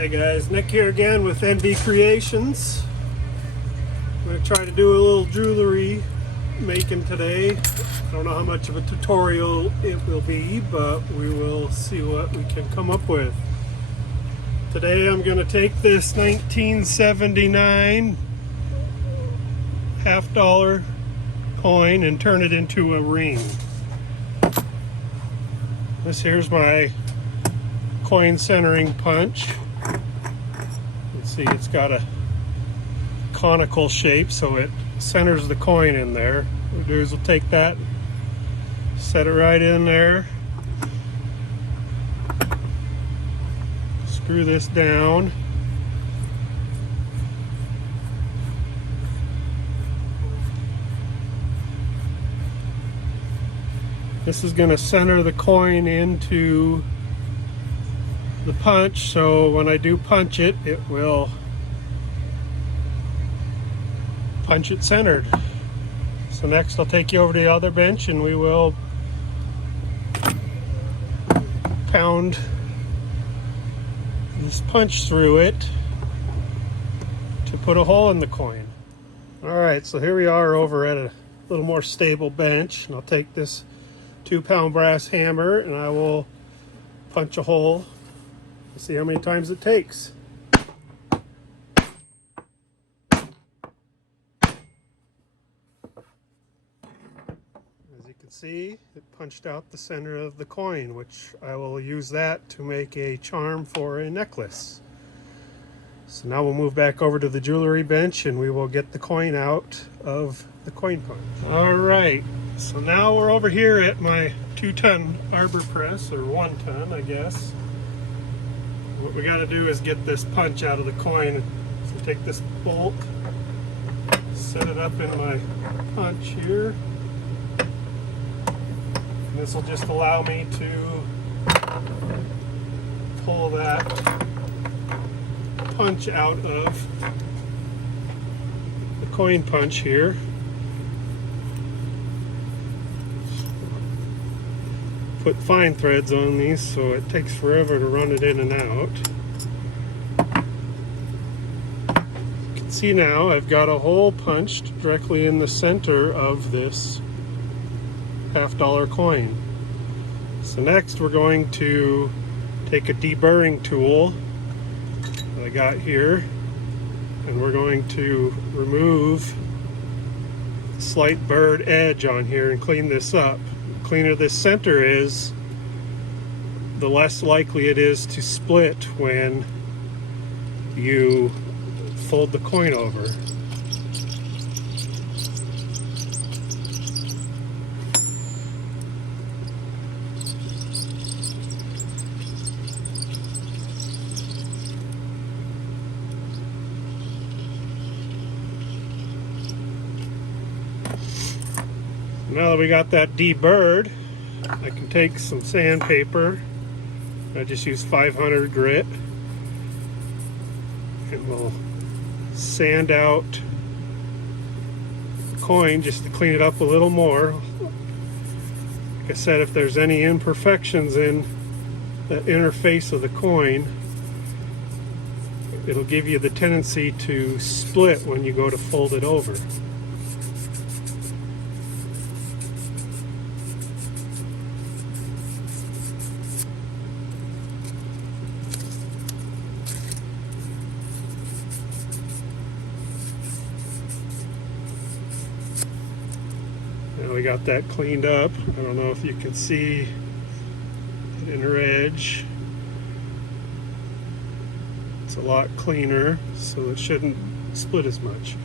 Hey guys, Nick here again with NB Creations. I'm going to try to do a little jewelry making today. I don't know how much of a tutorial it will be, but we will see what we can come up with. Today I'm going to take this 1979 $50 coin and turn it into a ring. This here's my coin centering punch. See, it's got a conical shape, so it centers the coin in there. What we'll do is we'll take that, set it right in there, screw this down, this is going to center the coin into the punch, so when I do punch it, it will punch it centered. So next I'll take you over to the other bench and we will pound this punch through it to put a hole in the coin. Alright, so here we are over at a little more stable bench, and I'll take this 2-pound brass hammer and I will punch a hole. See how many times it takes. As you can see, it punched out the center of the coin, which I will use that to make a charm for a necklace. So now we'll move back over to the jewelry bench and we will get the coin out of the coin punch. Alright, so now we're over here at my 2-ton arbor press, or 1 ton I guess. What we got to do is get this punch out of the coin. So take this bolt, set it up in my punch here. And this will just allow me to pull that punch out of the coin punch here. Put fine threads on these so it takes forever to run it in and out. You can see now I've got a hole punched directly in the center of this $50 coin. So next we're going to take a deburring tool that I got here and we're going to remove the slight burred edge on here and clean this up. The cleaner this center is, the less likely it is to split when you fold the coin over. Now that we got that deburred, I can take some sandpaper. I just use 500 grit and we'll sand out the coin just to clean it up a little more. Like I said, if there's any imperfections in the inner face of the coin, it'll give you the tendency to split when you go to fold it over. Now we got that cleaned up. I don't know if you can see the inner edge. It's a lot cleaner, so it shouldn't split as much.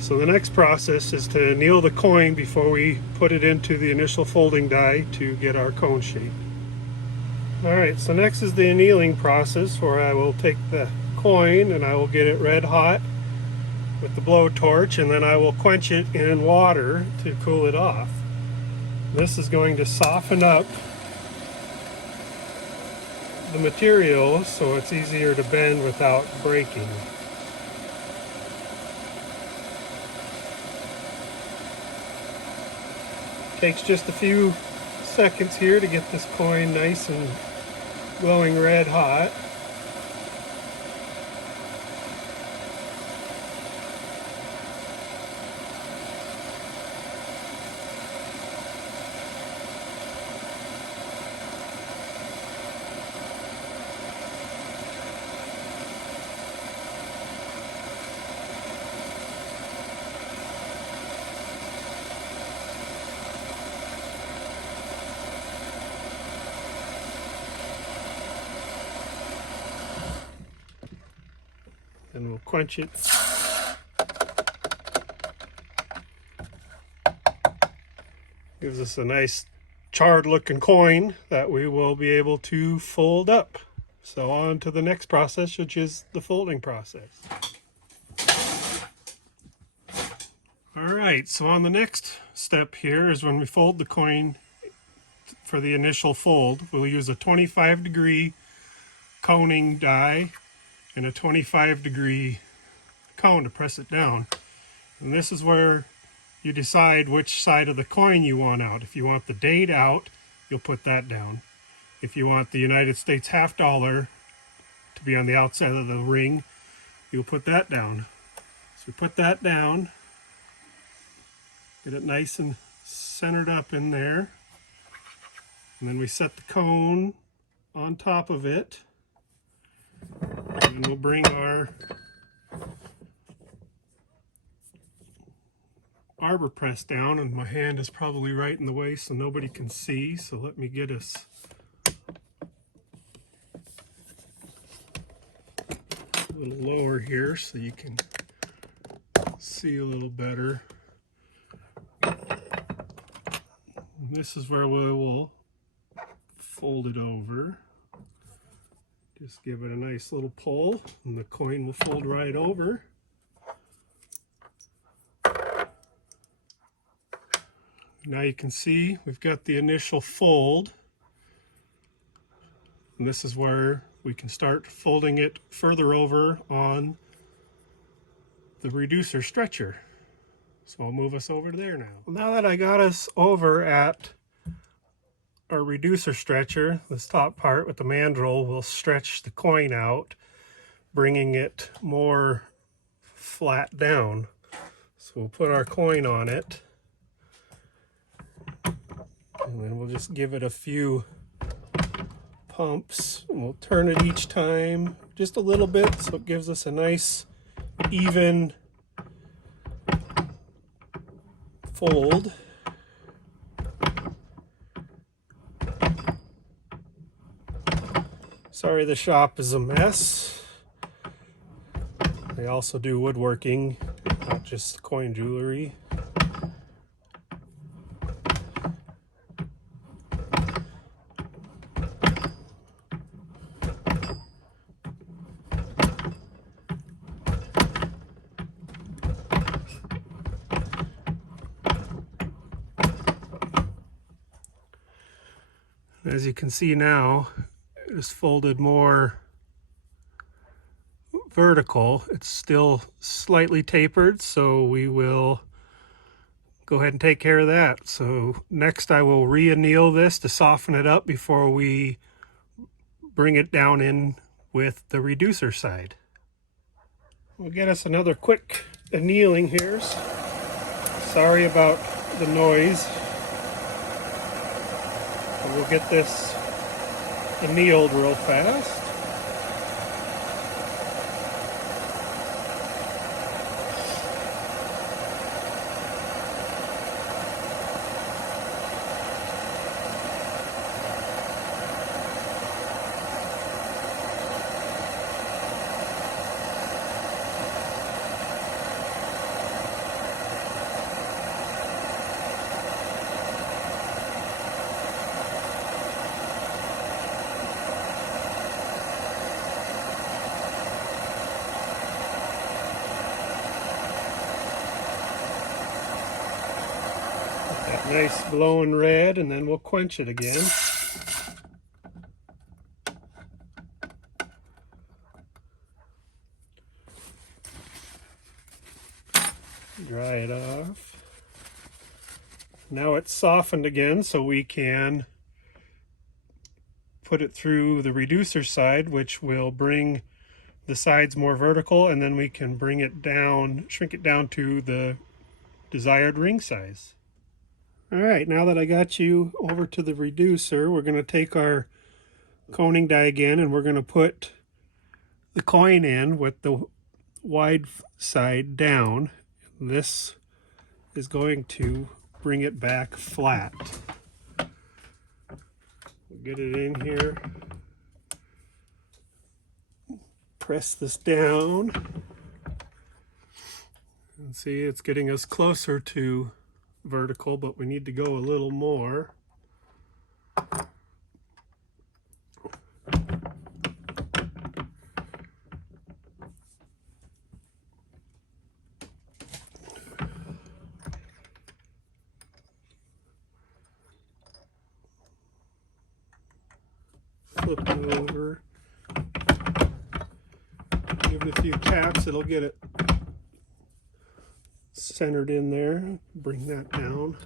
So the next process is to anneal the coin before we put it into the initial folding die to get our cone shape. Alright, so next is the annealing process, where I will take the coin and I will get it red hot with the blowtorch, and then I will quench it in water to cool it off. This is going to soften up the material so it's easier to bend without breaking. Takes just a few seconds here to get this coin nice and glowing red hot. and we'll quench it. Gives us a nice charred looking coin that we will be able to fold up. So on to the next process, which is the folding process. Alright, so on the next step here is when we fold the coin for the initial fold. We'll use a 25-degree coning die and a 25-degree cone to press it down. And this is where you decide which side of the coin you want out. If you want the date out, you'll put that down. If you want the United States half dollar to be on the outside of the ring, you'll put that down. So we put that down, get it nice and centered up in there, and then we set the cone on top of it, and we'll bring our arbor press down, and my hand is probably right in the way so nobody can see, so let me get us a little lower here so you can see a little better. And this is where we will fold it over. Just give it a nice little pull and the coin will fold right over. Now you can see we've got the initial fold, and this is where we can start folding it further over on the reducer stretcher. So I'll move us over to there now. Well, now that I got us over at our reducer stretcher, this top part with the mandrel will stretch the coin out, bringing it more flat down. So we'll put our coin on it, and then we'll just give it a few pumps, and we'll turn it each time just a little bit so it gives us a nice even fold. Sorry the shop is a mess. They also do woodworking, not just coin jewelry. As you can see now, it's folded more vertical. It's still slightly tapered, so we will go ahead and take care of that. So next I will re-anneal this to soften it up before we bring it down in with the reducer side. We'll get us another quick annealing here. Sorry about the noise. We'll get this annealed real fast. That nice glowing red, and then we'll quench it again. Dry it off. Now it's softened again, so we can put it through the reducer side, which will bring the sides more vertical, and then we can bring it down, shrink it down to the desired ring size. All right, now that I got you over to the reducer, we're going to take our coning die again, and we're going to put the coin in with the wide side down. This is going to bring it back flat. We'll get it in here press this down. And see, it's getting us closer to vertical, but we need to go a little more. Flip it over. Give it a few taps, it'll get it centered in there. Bring that down.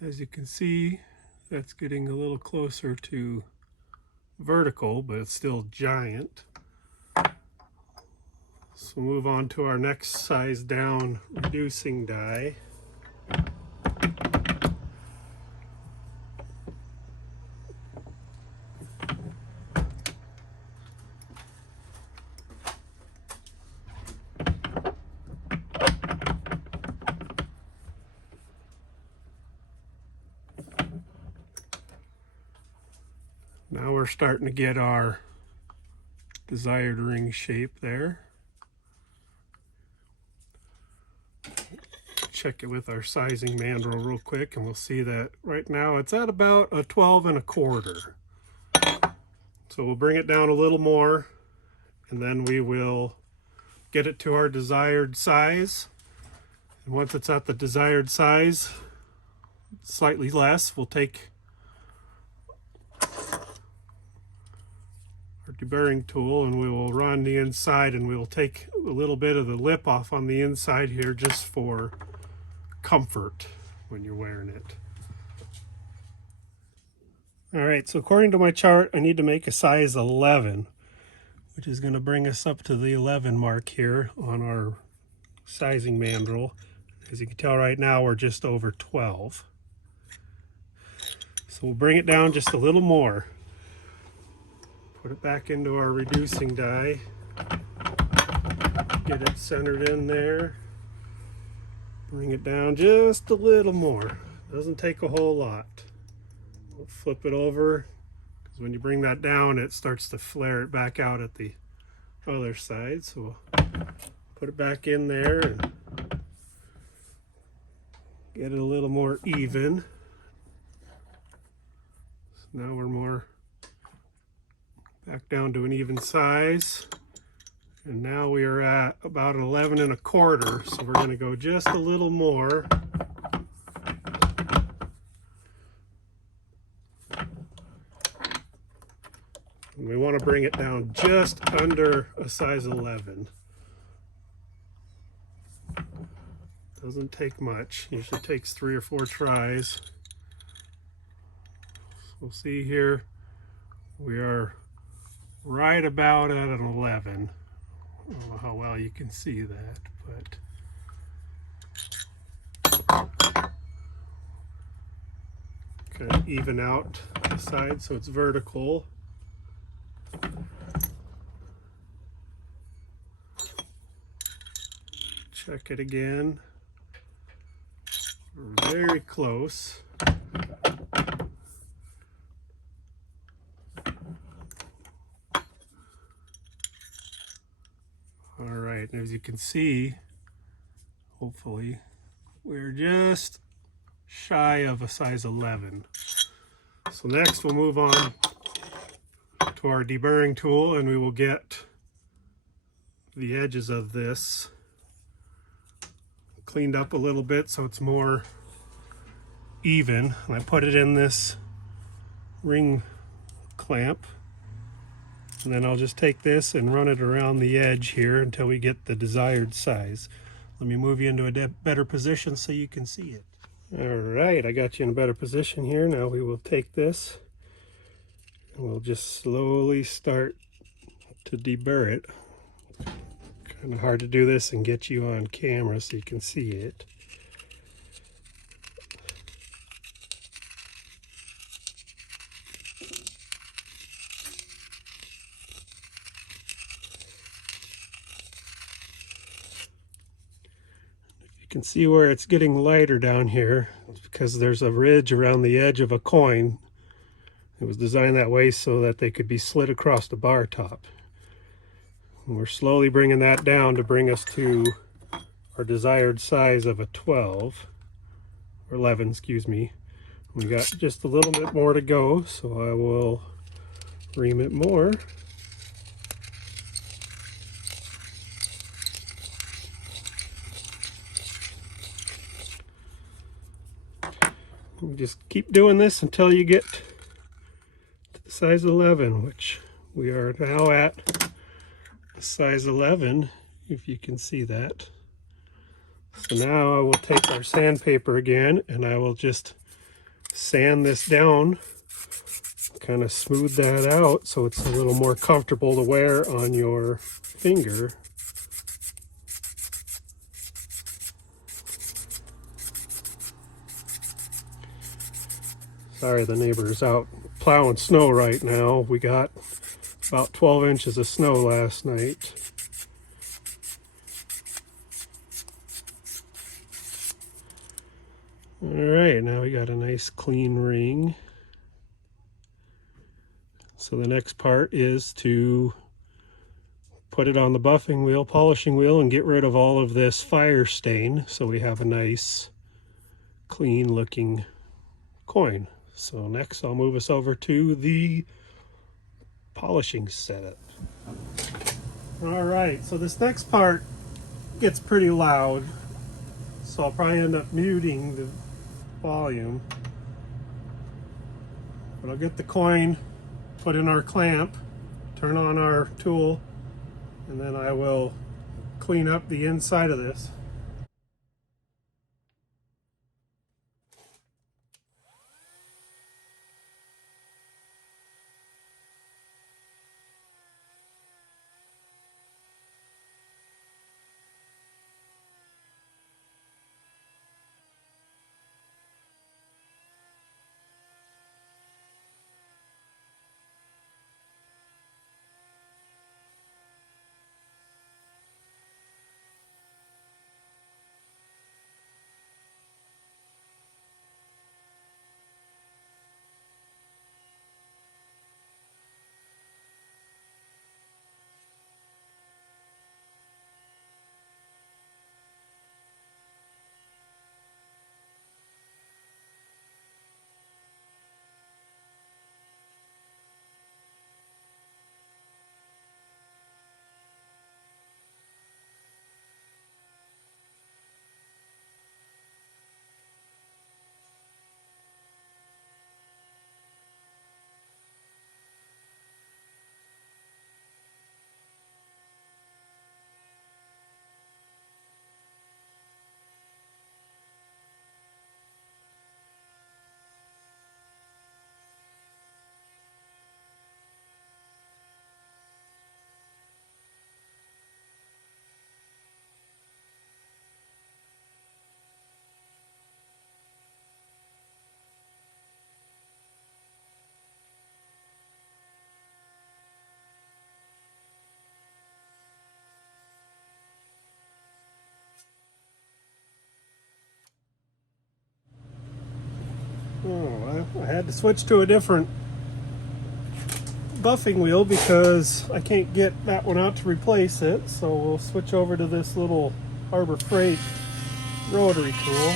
As you can see, that's getting a little closer to vertical, but it's still giant. So move on to our next size down reducing die. Now we're starting to get our desired ring shape there. Check it with our sizing mandrel real quick and we'll see that right now it's at about a 12 1/4. So we'll bring it down a little more and then we will get it to our desired size. And once it's at the desired size, slightly less, we'll take our deburring tool and we will run the inside and we will take a little bit of the lip off on the inside here just for comfort when you're wearing it. All right, so according to my chart, I need to make a size 11, which is going to bring us up to the 11 mark here on our sizing mandrel. As you can tell right now, we're just over 12. So we'll bring it down just a little more. Put it back into our reducing die. Get it centered in there. Bring it down just a little more. Doesn't take a whole lot. We'll flip it over, because when you bring that down, it starts to flare it back out at the other side. So we'll put it back in there and get it a little more even. So now we're more back down to an even size. And now we are at about an 11 1/4, so we're going to go just a little more. And we want to bring it down just under a size 11. Doesn't take much, usually takes 3 or 4 tries. So we'll see here, we are right about at an 11. I don't know how well you can see that, but kind of even out the side so it's vertical. Check it again. We're very close. Alright, and as you can see, hopefully, we're just shy of a size 11. So next we'll move on to our deburring tool and we will get the edges of this cleaned up a little bit so it's more even. And I put it in this ring clamp. And then I'll just take this and run it around the edge here until we get the desired size. Let me move you into a better position so you can see it. All right, I got you in a better position here. Now we will take this and we'll just slowly start to deburr it. Kind of hard to do this and get you on camera so you can see it. You can see where it's getting lighter down here. It's because there's a ridge around the edge of a coin. It was designed that way so that they could be slid across the bar top. And we're slowly bringing that down to bring us to our desired size of a 12, or 11, excuse me. We got just a little bit more to go, so I will ream it more. You just keep doing this until you get to the size 11, which we are now at the size 11, if you can see that. So now I will take our sandpaper again and I will just sand this down, kind of smooth that out so it's a little more comfortable to wear on your finger. Sorry, the neighbor's out plowing snow right now. We got about 12 inches of snow last night. All right, now we got a nice clean ring. So the next part is to put it on the buffing wheel, polishing wheel, and get rid of all of this fire stain so we have a nice, clean looking coin. So next I'll move us over to the polishing setup. All right, so this next part gets pretty loud, so I'll probably end up muting the volume. But I'll get the coin, put in our clamp, turn on our tool, and then I will clean up the inside of this. Oh, I had to switch to a different buffing wheel because I can't get that one out to replace it, so we'll switch over to this little Harbor Freight rotary tool.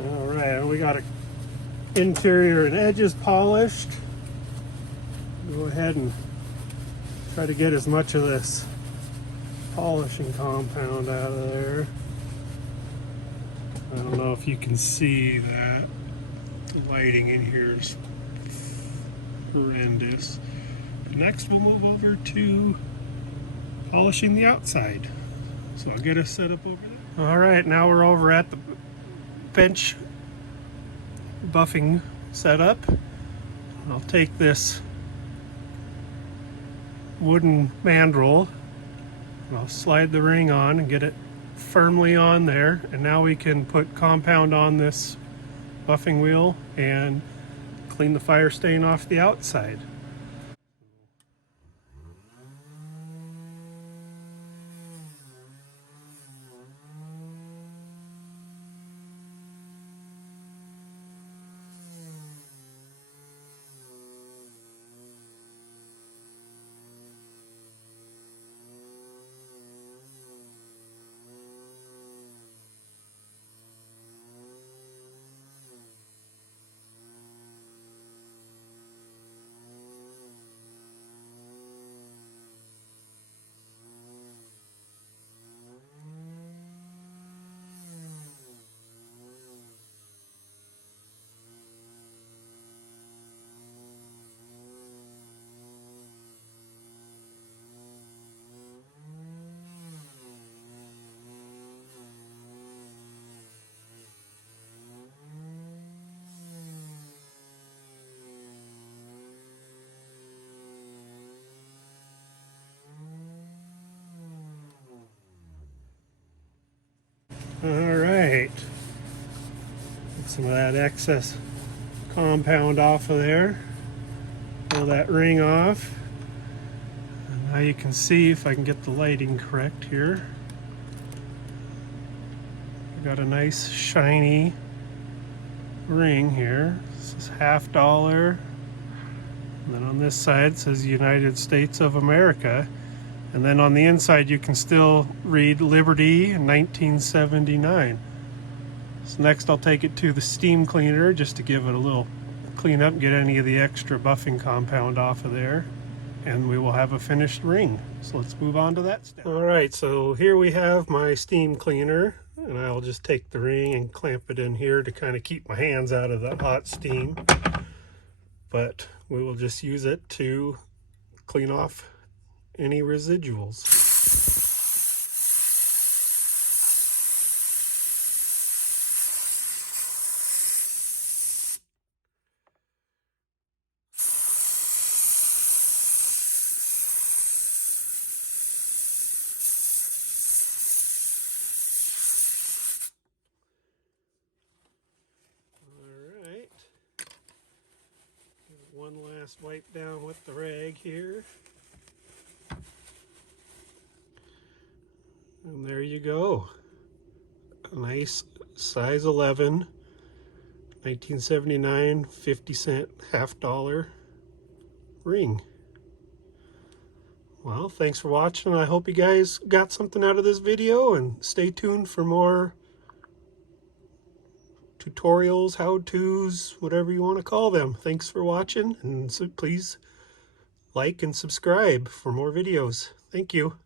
All right, we got it interior and edges polished. Go ahead and try to get as much of this polishing compound out of there. I don't know if you can see that. The lighting in here is horrendous. Next we'll move over to polishing the outside. So I'll get us set up over there. All right, now we're over at the bench buffing setup. I'll take this wooden mandrel and I'll slide the ring on and get it firmly on there, and now we can put compound on this buffing wheel and clean the fire stain off the outside. All right, get some of that excess compound off of there. Pull that ring off. And now you can see, if I can get the lighting correct here, I got a nice shiny ring here. This is $50. And then on this side it says United States of America. And then on the inside you can still read Liberty in 1979. So next I'll take it to the steam cleaner just to give it a little clean up and get any of the extra buffing compound off of there. And we will have a finished ring. So let's move on to that step. All right, so here we have my steam cleaner, and I'll just take the ring and clamp it in here to kind of keep my hands out of the hot steam. But we will just use it to clean off any residuals. All right. One last wipe down with the rag here. And there you go. A nice size 11, 1979, 50-cent, $50 ring. Well, thanks for watching. I hope you guys got something out of this video, and stay tuned for more tutorials, how-tos, whatever you want to call them. Thanks for watching, and so please like and subscribe for more videos. Thank you.